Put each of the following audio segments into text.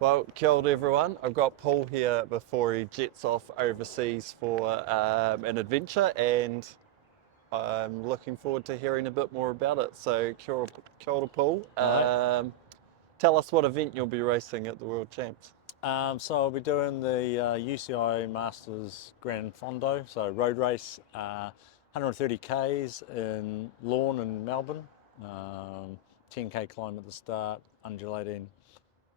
Well, kia ora everyone. I've got Paul here before he jets off overseas for an adventure, and I'm looking forward to hearing a bit more about it. So, kia ora Paul. All right. Tell us what event you'll be racing at the World Champs. So I'll be doing the UCI Masters Grand Fondo, so road race, 130 k's in Lorne in Melbourne, 10k climb at the start, undulating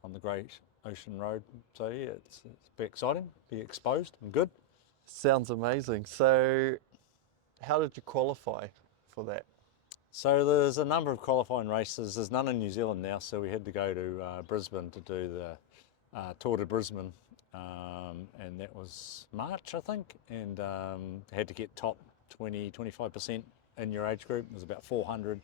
on the Great Ocean Road. So yeah, it's be exciting, be exposed and good. Sounds amazing. So, how did you qualify for that? So there's a number of qualifying races. There's none in New Zealand now, so we had to go to Brisbane to do the Tour de Brisbane, and that was March, I think, and had to get top 25% in your age group. There's about 400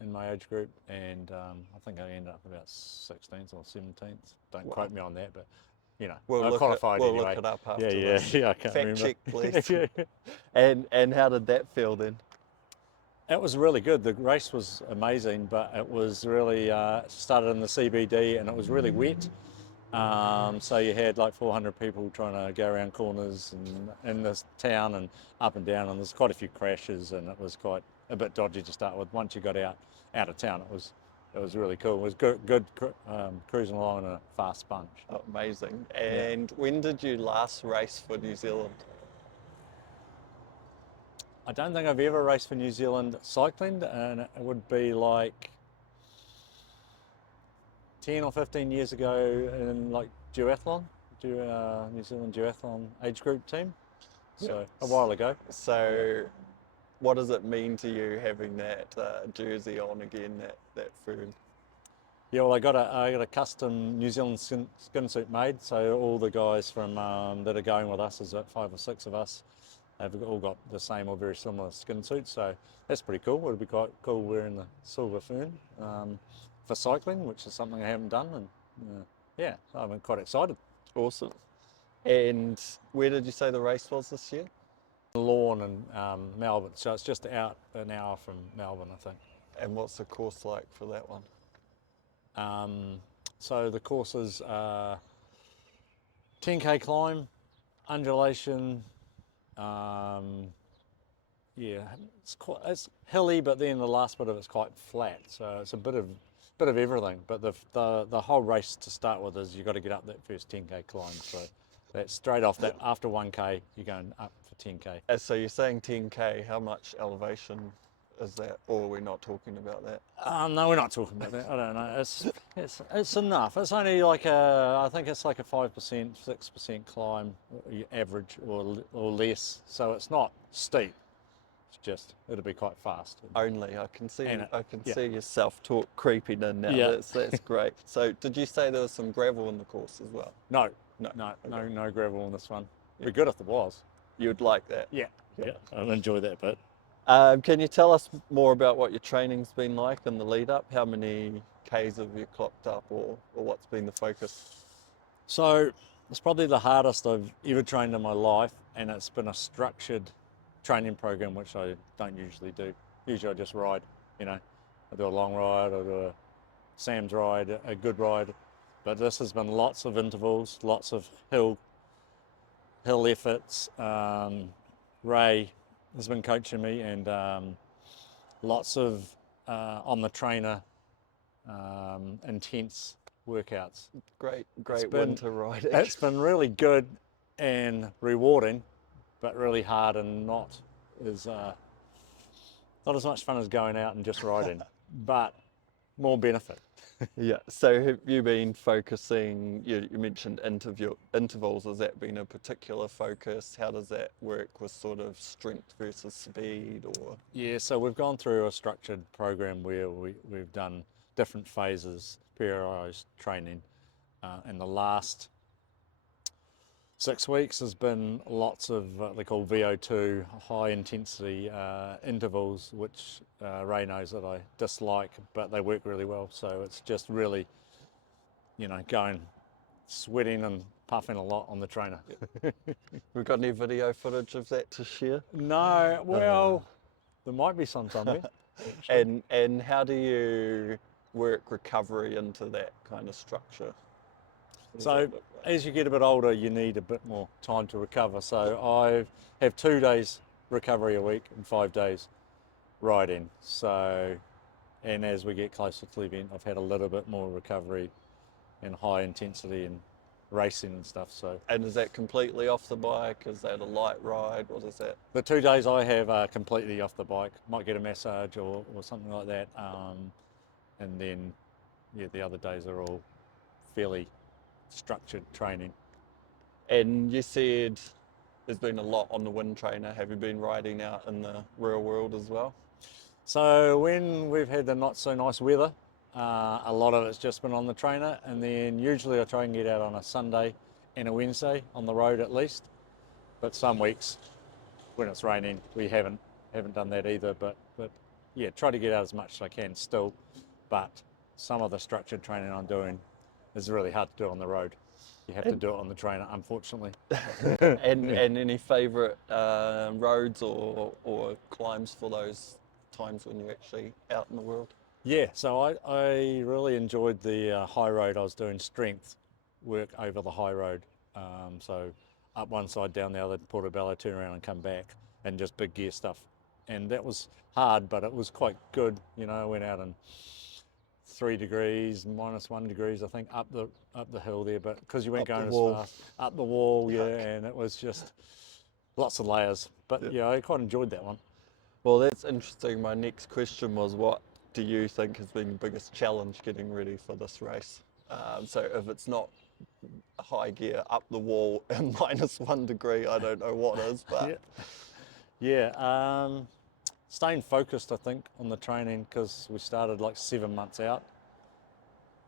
in my age group, and I think I ended up about 16th or 17th. Don't quote me on that, but you know, I qualified We'll look anyway. it up Yeah, after yeah, this. yeah. I can't Fact remember. check, please. Yeah. And how did that feel then? It was really good. The race was amazing, but it was really started in the CBD and it was really wet. So you had like 400 people trying to go around corners and in this town and up and down, and there's quite a few crashes, and it was quite a bit dodgy to start with. Once you got out of town, it was really cool. It was good cruising along in a fast bunch. Oh, amazing. Yeah. And when did you last race for New Zealand? I don't think I've ever raced for New Zealand cycling, and it would be like 10 or 15 years ago in like duathlon, New Zealand duathlon age group team. Yeah. So a while ago. Yeah. So, what does it mean to you having that jersey on again, that fern? Yeah, well, I got a custom New Zealand skin suit made. So all the guys from that are going with us, is about 5 or 6 of us, have all got the same or very similar skin suits. So that's pretty cool. It'd be quite cool wearing the silver fern for cycling, which is something I haven't done, and yeah, I'm quite excited. Awesome. And where did you say the race was this year? Lorne and Melbourne, so it's just out an hour from Melbourne, I think. And what's the course like for that one? So the course is 10k climb, undulation. Yeah, it's hilly, but then the last bit of it's quite flat. So it's a bit of everything. But the whole race to start with is you've got to get up that first 10k climb. So that's straight off that after 1k you're going up for 10k. So you're saying 10k, how much elevation is that? Or we're not talking about that? No, we're not talking about that. I don't know. It's enough. It's only like I think it's like a 5%, 6% climb, average or less. So it's not steep. It's just it'll be quite fast. Only I can see And I can yeah, see your self-talk creeping in now. yeah. That's great. So did you say there was some gravel in the course as well? No, No. no, no, Okay. no gravel on this one. Yeah. Be good if there was. You'd like that. Yeah, Yeah. yeah. I'll enjoy that bit. Can you tell us more about what your training's been like in the lead up? How many Ks have you clocked up, or what's been the focus? So it's probably the hardest I've ever trained in my life, and it's been a structured training program, which I don't usually do. Usually I just ride, you know. I do a long ride, I do a Sam's ride, a good ride, but this has been lots of intervals, lots of hill efforts. Ray has been coaching me, and lots of on the trainer intense workouts. Great winter riding. It's been really good and rewarding, but really hard and as not as much fun as going out and just riding, but more benefit. Yeah. So have you been focusing? You mentioned intervals. Has that been a particular focus? How does that work with sort of strength versus speed, or? Yeah, so we've gone through a structured program where we've done different phases, periodized training, and the last 6 weeks has been lots of what they call VO2, high intensity intervals, which Ray knows that I dislike, but they work really well. So it's just really, going sweating and puffing a lot on the trainer. We've got any video footage of that to share? No, well, there might be some somewhere. And how do you work recovery into that kind of structure? So as you get a bit older, you need a bit more time to recover. So I have 2 days recovery a week and 5 days riding. So, and as we get closer to the event, I've had a little bit more recovery and high intensity and racing and stuff. So And is that completely off the bike? Is that a light ride? What is that? the 2 days I have are completely off the bike. Might get a massage or something like that. And then, yeah, the other days are all fairly structured training. And you said there's been a lot on the wind trainer. Have you been riding out in the real world as well? So when we've had the not so nice weather, a lot of it's just been on the trainer, and then usually I try and get out on a Sunday and a Wednesday on the road at least. But some weeks when it's raining, we haven't done that either. But yeah, try to get out as much as I can still. But some of the structured training I'm doing is really hard to do on the road. You have to do it on the trainer, unfortunately. And any favourite roads or climbs for those times when you're actually out in the world? Yeah, so I really enjoyed the high road. I was doing strength work over the high road. So up one side, down the other, Portobello, turn around and come back, and just big gear stuff. And that was hard, but it was quite good. You know, I went out in 3 degrees, -1 degrees, I think, up the hill there, but because you weren't Up the going as wall. fast, up the wall, yeah, Yuck. and it was just lots of layers. But Yeah. yeah, I quite enjoyed that one. Well, that's interesting. My next question was, what do you think has been the biggest challenge getting ready for this race? So if it's not high gear up the wall and -1 degree, I don't know what is, but Yeah, yeah. Staying focused, I think, on the training, because we started like 7 months out,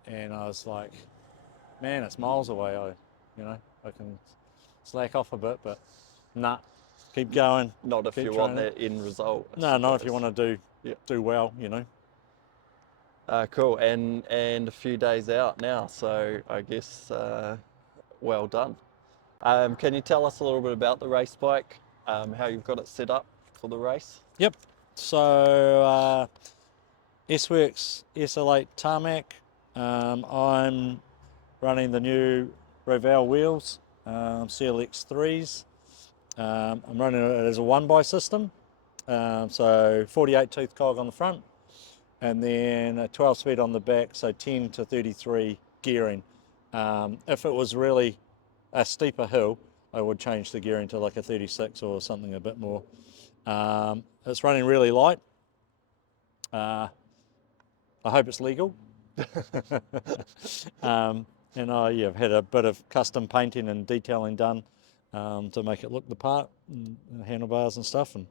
and I was like, man, it's miles away. I can slack off a bit, but nah, keep going, not if keep you want training. that end result, I No, not if you suppose. want to Yeah. do well. Cool. And a few days out now, so I guess well done. Can you tell us a little bit about the race bike, how you've got it set up for the race? Yep. So S-Works SL8 tarmac. I'm running the new Roval wheels, CLX3s. I'm running it as a 1x system. So 48 tooth cog on the front, and then a 12 speed on the back, so 10 to 33 gearing. If it was really a steeper hill, I would change the gearing to like a 36 or something a bit more. It's running really light. I hope it's legal. And I've had a bit of custom painting and detailing done to make it look the part, and handlebars and stuff. And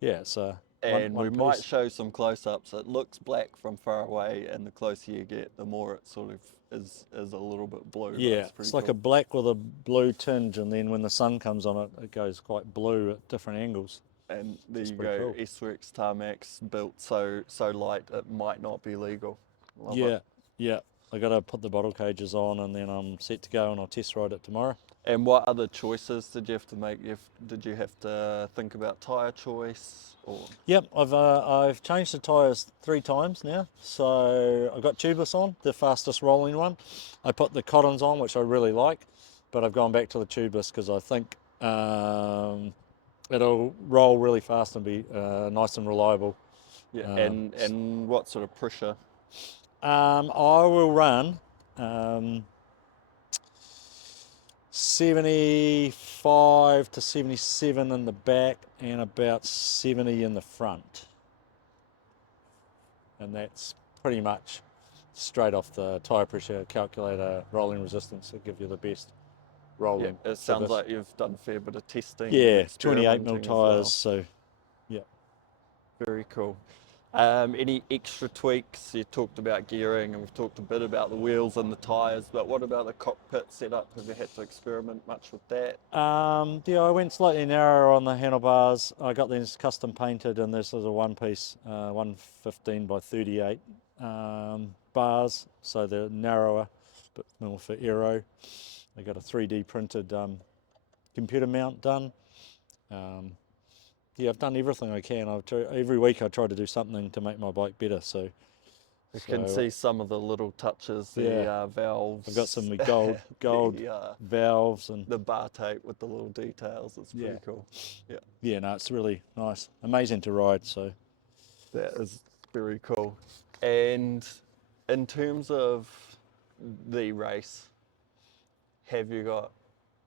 yeah, it's And we one might piece. show some close-ups. It looks black from far away, and the closer you get, the more it sort of is a little bit blue, but Yeah, it's pretty it's like a cool. black with a blue tinge, and then when the sun comes on it, it goes quite blue at different angles. And there It's you pretty go, cool. S-Works tarmacs built so light it might not be legal. Love it. Yeah, yeah. I got to put the bottle cages on, and then I'm set to go, and I'll test ride it tomorrow. And what other choices did you have to make? Did you have to think about tyre choice or? Yep, I've changed the tyres 3 times now. So I got tubeless on, the fastest rolling one. I put the cottons on, which I really like, but I've gone back to the tubeless because I think it'll roll really fast and be nice and reliable. Yeah, Uh, and what sort of pressure? I will run 75 to 77 in the back and about 70 in the front. And that's pretty much straight off the tyre pressure calculator, rolling resistance to give you the best Yeah, rolling. it So sounds like you've done a fair bit of testing and yeah, 28mm experimenting as tyres, well. so yeah. Very cool. Any extra tweaks? You talked about gearing and we've talked a bit about the wheels and the tyres, but what about the cockpit setup? Have you had to experiment much with that? Yeah, I went slightly narrower on the handlebars. I got these custom painted, and this is a one piece, 115 by 38 bars, so they're narrower, but more for aero. I got a 3D printed computer mount done. Yeah, I've done everything I can. Every week I try to do something to make my bike better. So I can see some of the little touches, the Yeah. valves. I've got some gold valves and the bar tape with the little details. It's pretty cool. Yeah, yeah, no, it's really nice, amazing to ride. So that is very cool. And in terms of the race, have you got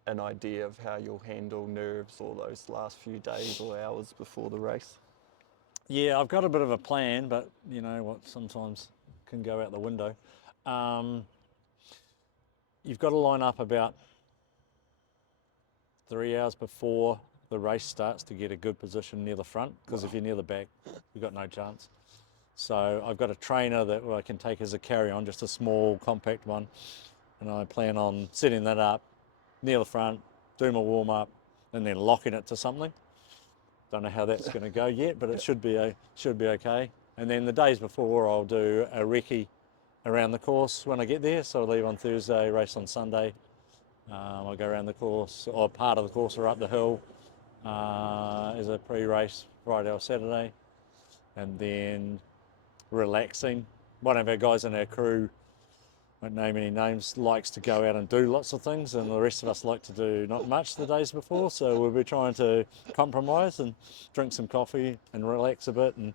an idea of how you'll handle nerves or those last few days or hours before the race? yeah, I've got a bit of a plan, but you know what, sometimes can go out the window. Um, you've got to line up about 3 hours before the race starts to get a good position near the front, because if you're near the back, you've got no chance. So I've got a trainer that I can take as a carry-on, just a small compact one, and I plan on setting that up near the front, do my warm-up, and then locking it to something. Don't know how that's going to go yet, but it should be okay. And then the days before, I'll do a recce around the course when I get there. So I leave on Thursday, race on Sunday. I'll go around the course, or part of the course, or up the hill as a pre-race Friday or Saturday, and then relaxing. One of our guys in our crew, won't name any names, likes to go out and do lots of things, and the rest of us like to do not much the days before. So we'll be trying to compromise and drink some coffee and relax a bit. And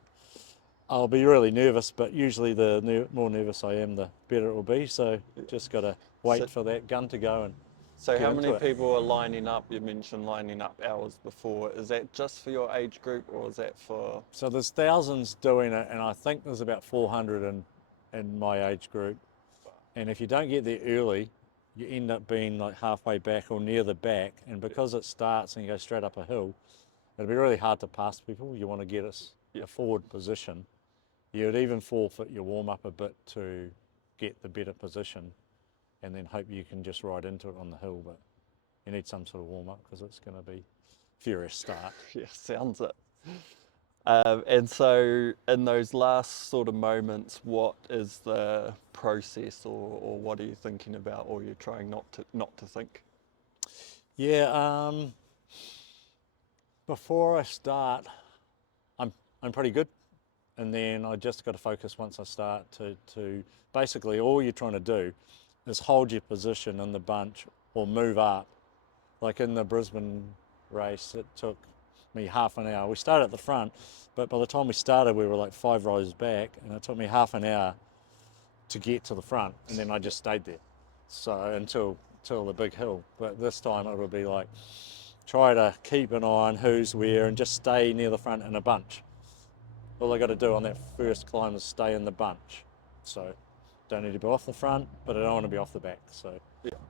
I'll be really nervous, but usually the more nervous I am, the better it will be. So just got to wait for that gun to go and So get how into many it. people are lining up? You mentioned lining up hours before. Is that just for your age group or is that for... So there's thousands doing it, and I think there's about 400 in my age group. And if you don't get there early, you end up being like halfway back or near the back. And because it starts and you go straight up a hill, it'll be really hard to pass people. You want to get us a forward position. You'd even forfeit your warm up a bit to get the better position, and then hope you can just ride into it on the hill. But you need some sort of warm up because it's going to be furious start. Yeah, sounds it. And so in those last sort of moments, what is the process or what are you thinking about or you're trying not to think? Yeah, before I start, I'm pretty good. And then I just got to focus once I start to basically all you're trying to do is hold your position in the bunch or move up. Like in the Brisbane race, it took me half an hour. We started at the front, but by the time we started, we were like 5 rows back, and it took me half an hour to get to the front, and then I just stayed there. So until the big hill. But this time it will be like try to keep an eye on who's where and just stay near the front in a bunch. All I got to do on that first climb is stay in the bunch. So don't need to be off the front, but I don't want to be off the back. So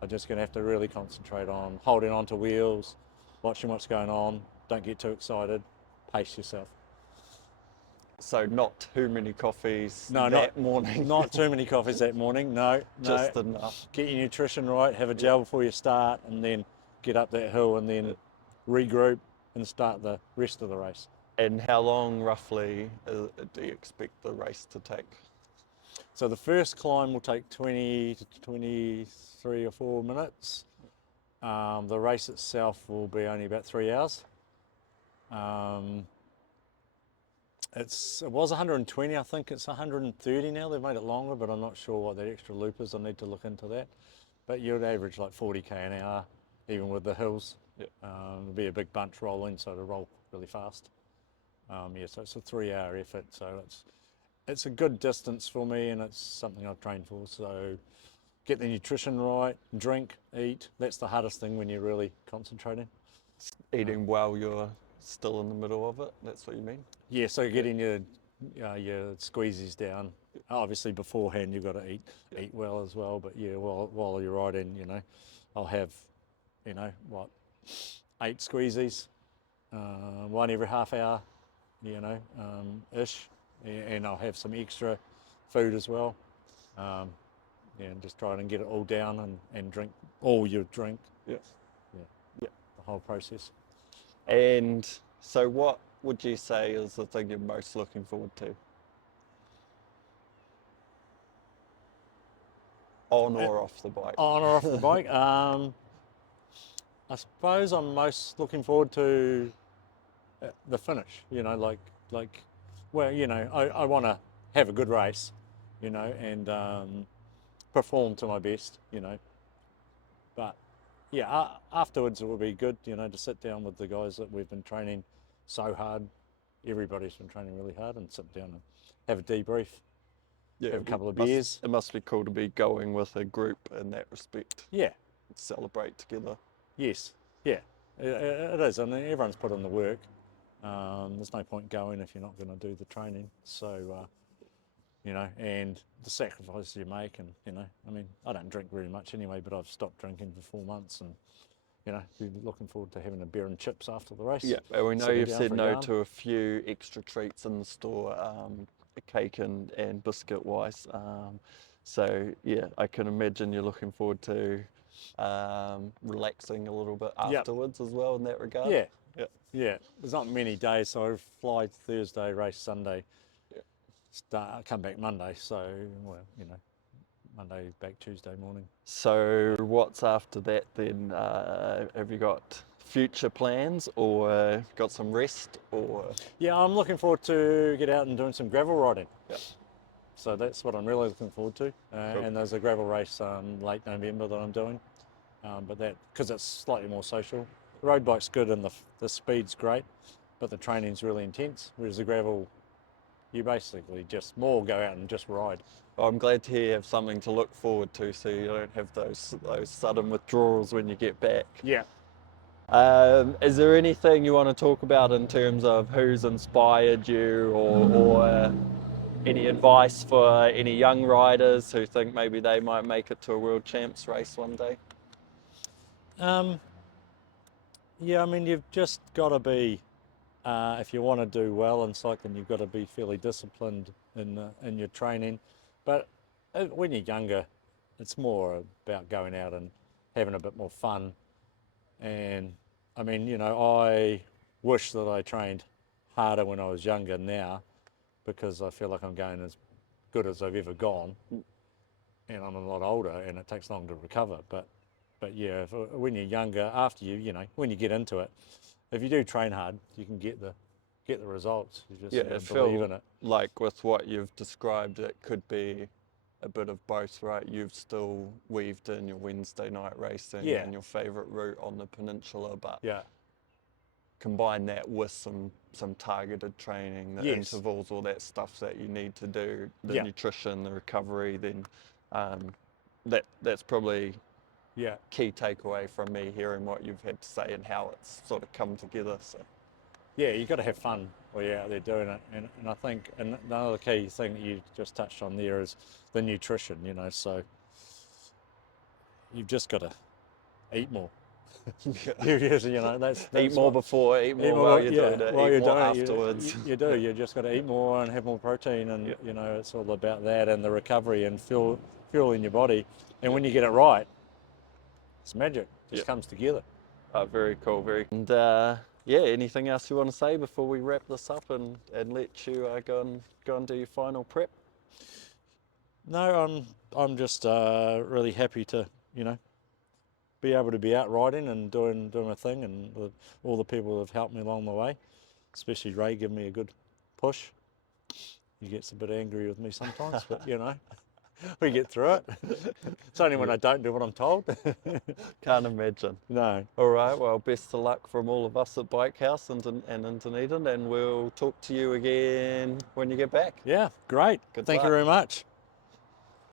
I'm just going to have to really concentrate on holding on to wheels, watching what's going on. Don't get too excited. Pace yourself. So not too many coffees No, that morning. Not too many coffees that morning. No. Just enough. Get your nutrition right. Have a gel before you start, and then get up that hill, and then regroup and start the rest of the race. And how long roughly do you expect the race to take? So the first climb will take 20 to 23 or 4 minutes. The race itself will be only about 3 hours. It was 120, I think it's 130 now. They've made it longer, but I'm not sure what that extra loop is. I need to look into that. But you'd average like 40k an hour, even with the hills. It'll be a big bunch rolling, so it'll roll really fast. So it's a 3-hour effort. So it's a good distance for me, and it's something I've trained for. So get the nutrition right, drink, eat. That's the hardest thing when you're really concentrating. Eating while you're still in the middle of it, that's what you mean? Yeah, so getting your squeezies down. Obviously beforehand you've got to eat well as well, but yeah, while you're riding, I'll have, 8 squeezies, one every half hour, ish, and I'll have some extra food as well. And just try and get it all down and drink all your drink. Yeah. The whole process. And so what would you say is the thing you're most looking forward to? On or off the bike? On or off the bike? I suppose I'm most looking forward to the finish. I want to have a good race. you know, and perform to my best, you know. But yeah, afterwards it will be good, you know, to sit down with the guys that we've been training so hard. Everybody's been training really hard, and sit down and have a debrief, Yeah, have a couple of must, beers. it must be cool to be going with a group in that respect. Yeah, Celebrate together. yes, yeah, it is. I mean, everyone's put in the work. There's no point going if you're not going to do the training. So, you know, and the sacrifices you make, and, you know, I mean, I don't drink very much anyway, but I've stopped drinking for 4 months, and, you know, we're looking forward to having a beer and chips after the race. Yeah, and we know Sitting you've down said for a no yarn. to a few extra treats in the store, cake and biscuit wise. So yeah, I can imagine you're looking forward to relaxing a little bit Yep. afterwards as well in that regard. Yeah, Yeah. yeah. There's not many days, so I fly Thursday, race Sunday, Yeah. come back Monday. So, well, you know, Monday back Tuesday morning. So what's after that then? Have you got future plans, or got some rest, or? Yeah, I'm looking forward to get out and doing some gravel riding. Yeah. So that's what I'm really looking forward to. Cool. And there's a gravel race late November that I'm doing, but that, because it's slightly more social. The road bike's good and the speed's great, but the training's really intense. Whereas the gravel, you basically just more go out and just ride. I'm glad to hear you have something to look forward to, so you don't have those sudden withdrawals when you get back. Yeah. Is there anything you want to talk about in terms of who's inspired you, or any advice for any young riders who think maybe they might make it to a World Champs race one day? Yeah, I mean, you've just got to be, if you want to do well in cycling, you've got to be fairly disciplined in your training. But when you're younger, it's more about going out and having a bit more fun. And I mean, you know, I wish that I trained harder when I was younger now, because I feel like I'm going as good as I've ever gone, and I'm a lot older, and it takes long to recover. But yeah, when you're younger, after you know, when you get into it, if you do train hard, you can get the results. You just Yeah, I believe feel in it. like with what you've described, it could be a bit of both, right? You've still weaved in your Wednesday night racing Yeah. and your favourite route on the peninsula, but Yeah. combine that with some targeted training, the Yes. intervals, all that stuff that you need to do, the Yeah. nutrition, the recovery, then that's probably Yeah. key takeaway from me hearing what you've had to say and how it's sort of come together. So Yeah, you've got to have fun while you're out there doing it. And I think another key thing that you just touched on there is the nutrition, you know, so you've just got to eat more. You know, that's eat more before, eat more while you're doing it, while eat you're more doing afterwards. You do. You just got to eat more and have more protein, and you know, it's all about that and the recovery and fuel in your body. And when you get it right, it's magic. It just comes together. Very cool, very. And yeah, anything else you want to say before we wrap this up and let you go and do your final prep? No, I'm just really happy to, you know, be able to be out riding and doing my thing, and all the people that have helped me along the way, especially Ray giving me a good push. He gets a bit angry with me sometimes, but you know, we get through it. It's only when I don't do what I'm told. Can't imagine. No. All right, well, best of luck from all of us at Bike House and in Dunedin, and we'll talk to you again when you get back. Yeah, great. Good Thank you luck. very much.